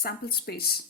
Sample space.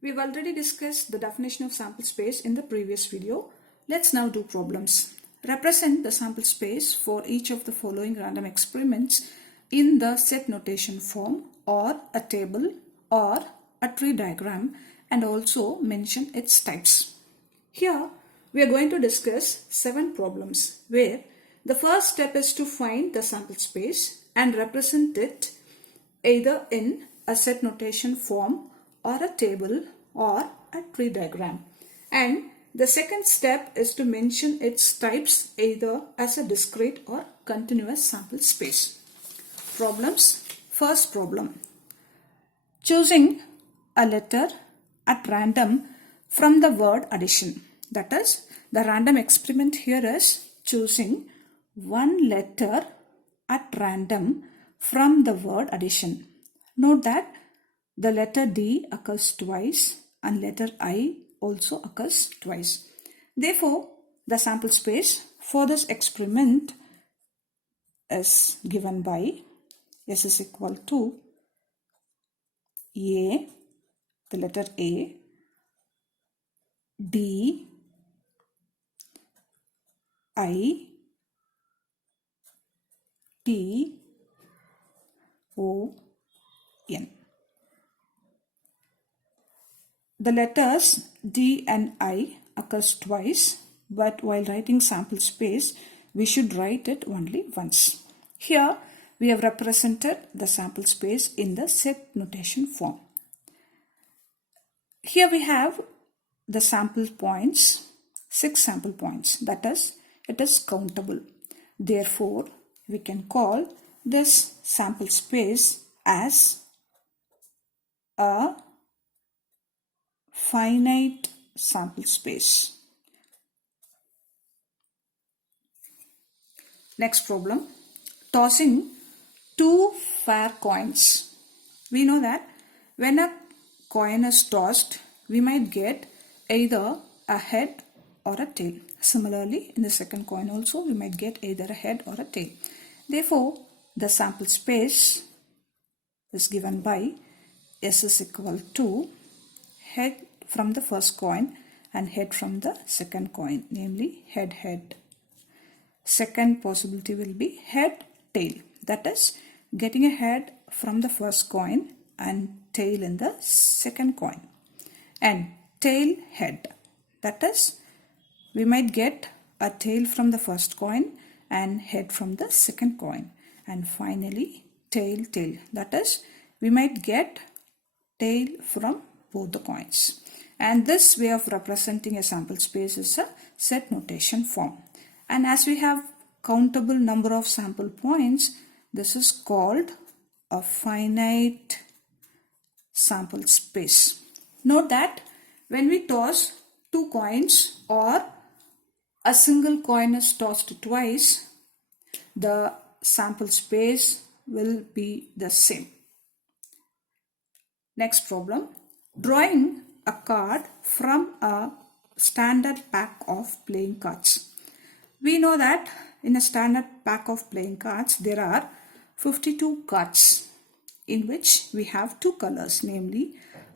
We've already discussed the definition of sample space in the previous video. Let's now do problems. Represent the sample space for each of the following random experiments in the set notation form or a table or a tree diagram, and also mention its types. Here we are going to discuss 7 problems where the first step is to find the sample space and represent it either in a set notation form or a table or a tree diagram. And the second step is to mention its types either as a discrete or continuous sample space. Problems. First problem. Choosing a letter at random from the word addition. That is, the random experiment here is choosing one letter at random from the word addition. Note that the letter D occurs twice and letter I also occurs twice. Therefore, the sample space for this experiment is given by S is equal to A, the letter A, D, I, T, O, N. The letters D and I occurs twice, but while writing sample space, we should write it only once. Here, we have represented the sample space in the set notation form. Here we have the sample points, 6 sample points. That is, it is countable. Therefore, we can call this sample space as a finite sample space. Next problem. Tossing 2 fair coins. We know that when a coin is tossed, we might get either a head or a tail. Similarly, in the second coin also, we might get either a head or a tail. Therefore, the sample space is given by S is equal to head from the first coin and head from the second coin, namely head, head. Second possibility will be head, tail. That is, getting a head from the first coin and tail in the second coin. And tail, head. That is, we might get a tail from the first coin and head from the second coin. And finally, tail, tail. That is, we might get tail from both the coins. And this way of representing a sample space is a set notation form. And as we have countable number of sample points, this is called a finite sample space. Note that when we toss 2 coins or a single coin is tossed twice, the sample space will be the same. Next problem. Drawing a card from a standard pack of playing cards. We know that in a standard pack of playing cards, there are 52 cards in which we have 2 colors, namely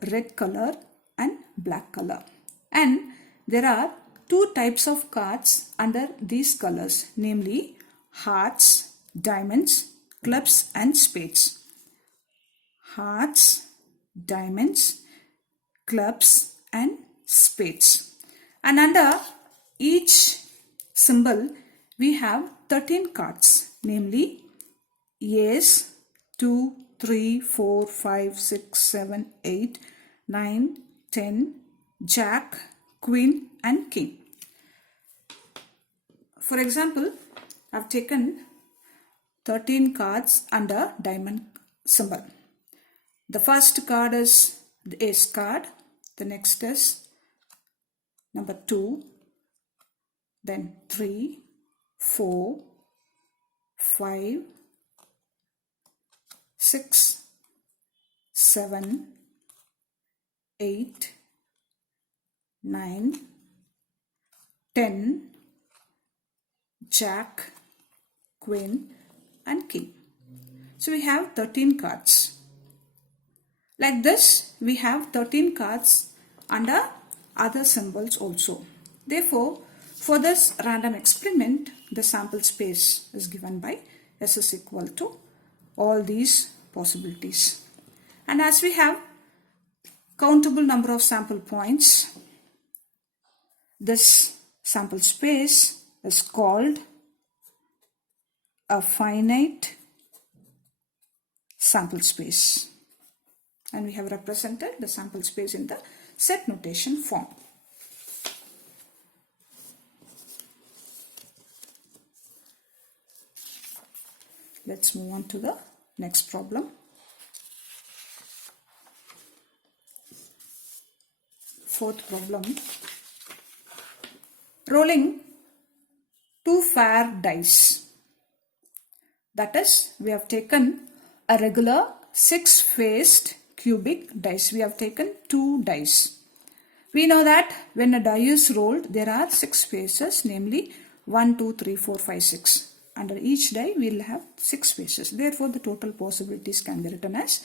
red color and black color. And there are 2 types of cards under these colors, namely hearts, diamonds, clubs and spades. Hearts, diamonds, clubs and spades. And under each symbol we have 13 cards, namely Ace, 2, 3, 4, 5, 6, 7, 8, 9, 10, Jack, Queen and King. For example, I have taken 13 cards under diamond symbol. The first card is the Ace card, the next is number 2, then 3, 4, 5, 6, 7, 8, 9, 10, Jack, Queen and King. So we have 13 cards. Like this, we have 13 cards under other symbols also. Therefore, for this random experiment, the sample space is given by S is equal to all these possibilities. And as we have countable number of sample points, this sample space is called a finite sample space. And we have represented the sample space in the set notation form. Let's move on to the next problem. Fourth problem. Rolling 2 fair dice. That is, we have taken a regular 6-faced cubic dice. We have taken 2 dice. We know that when a die is rolled, there are 6 faces, namely 1, 2, 3, 4, 5, 6. Under each die, we will have 6 faces. Therefore, the total possibilities can be written as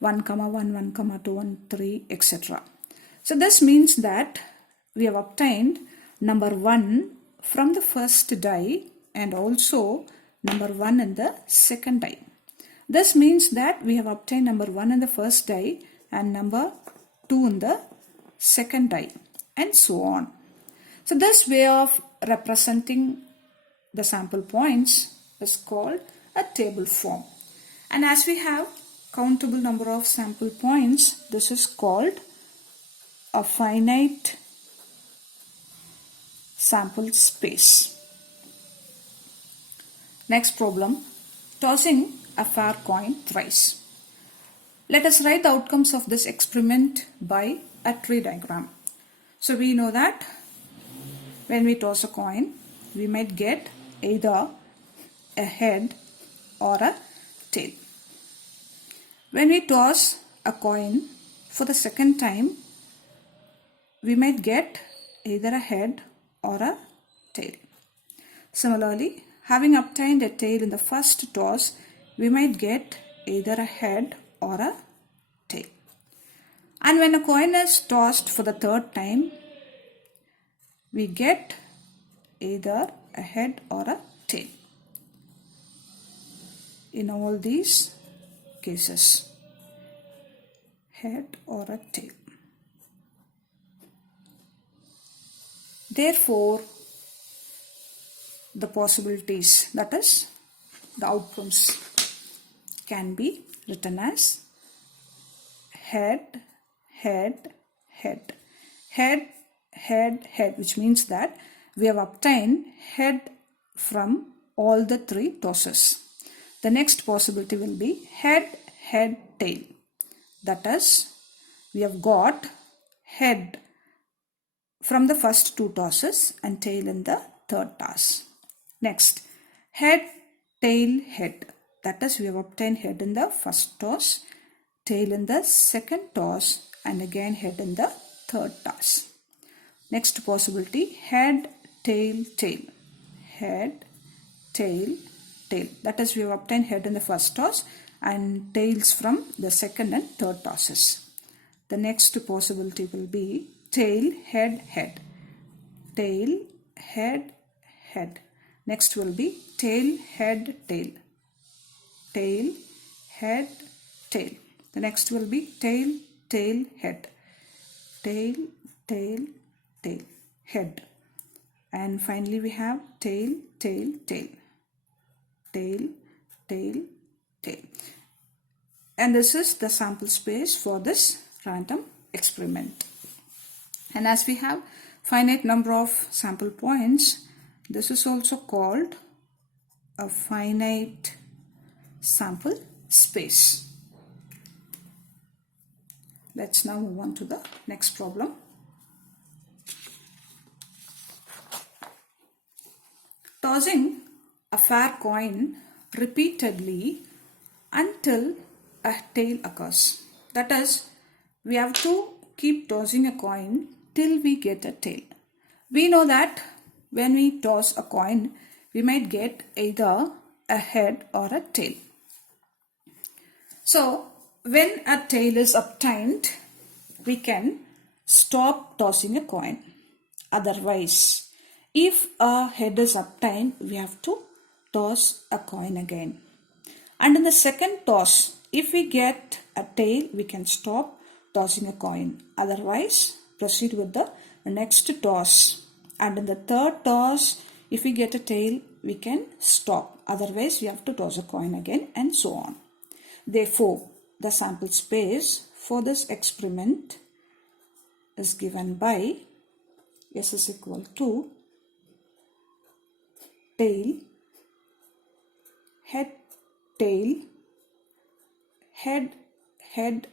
1, 1, 1, 2, 1, 3, etc. So, this means that we have obtained number 1 from the first die and also number 1 in the second die. This means that we have obtained number 1 in the first die and number 2 in the second die, and so on. So this way of representing the sample points is called a table form. And as we have countable number of sample points, this is called a finite sample space. Next problem, tossing a fair coin thrice. Let us write the outcomes of this experiment by a tree diagram. So we know that when we toss a coin, we might get either a head or a tail. When we toss a coin for the second time, we might get either a head or a tail. Similarly, having obtained a tail in the first toss, we might get either a head or a tail. And when a coin is tossed for the third time, we get either a head or a tail. In all these cases, head or a tail. Therefore, the possibilities, that is, the outcomes, can be written as head, head, head, head, head, head, which means that we have obtained head from all the 3 tosses. The next possibility will be head, head, tail. That is, we have got head from the first 2 tosses and tail in the third toss. Next, head, tail, head. That is, we have obtained head in the first toss, tail in the second toss, and again head in the third toss. Next possibility, head, tail, tail. Head, tail, tail. That is, we have obtained head in the first toss and tails from the second and third tosses. The next possibility will be tail, head, head. Tail, head, head. Next will be tail, head, tail. Tail, head, tail. The next will be tail, tail, head. Tail, tail, tail, head. And finally we have tail, tail, tail. Tail, tail, tail. And this is the sample space for this random experiment. And as we have finite number of sample points, this is also called a finite sample space. Let's now move on to the next problem. Tossing a fair coin repeatedly until a tail occurs. That is, we have to keep tossing a coin till we get a tail. We know that when we toss a coin, we might get either a head or a tail. So, when a tail is obtained, we can stop tossing a coin. Otherwise, if a head is obtained, we have to toss a coin again. And in the second toss, if we get a tail, we can stop tossing a coin. Otherwise, proceed with the next toss. And in the third toss, if we get a tail, we can stop. Otherwise, we have to toss a coin again, and so on. Therefore, the sample space for this experiment is given by S is equal to tail, head, tail, head, head,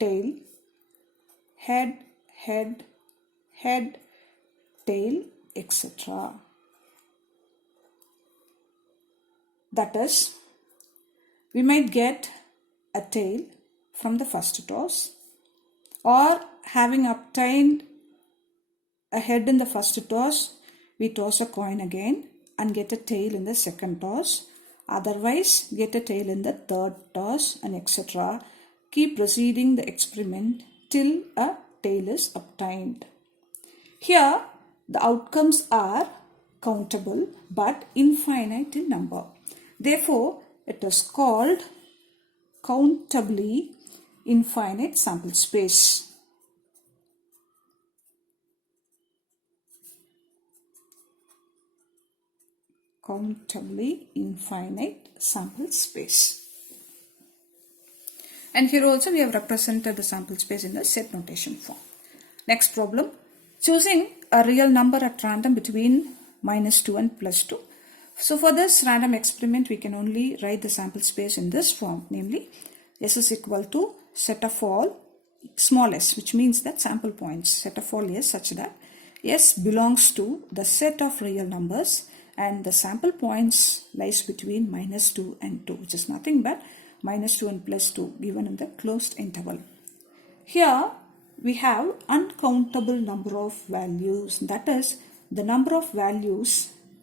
tail, head, head, head, tail, etc. That is, we might get a tail from the first toss, or having obtained a head in the first toss, we toss a coin again and get a tail in the second toss. Otherwise, get a tail in the third toss, and etc. Keep proceeding the experiment till a tail is obtained. Here, the outcomes are countable but infinite in number. Therefore, it is called countably infinite sample space. Countably infinite sample space. And here also we have represented the sample space in the set notation form. Next problem. Choosing a real number at random between -2 and +2. So for this random experiment, we can only write the sample space in this form, namely S is equal to set of all small s, which means that sample points, set of all s such that S belongs to the set of real numbers and the sample points lies between -2 and 2, which is nothing but -2 and +2 given in the closed interval. Here we have uncountable number of values, that is the number of values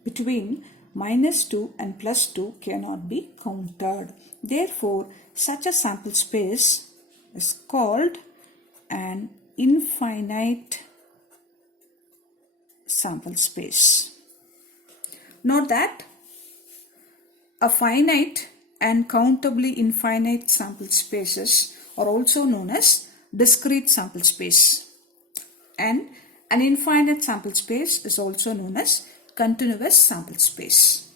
between -2 and +2 cannot be counted. Therefore, such a sample space is called an infinite sample space. Note that a finite and countably infinite sample spaces are also known as discrete sample space, and an infinite sample space is also known as continuous sample space.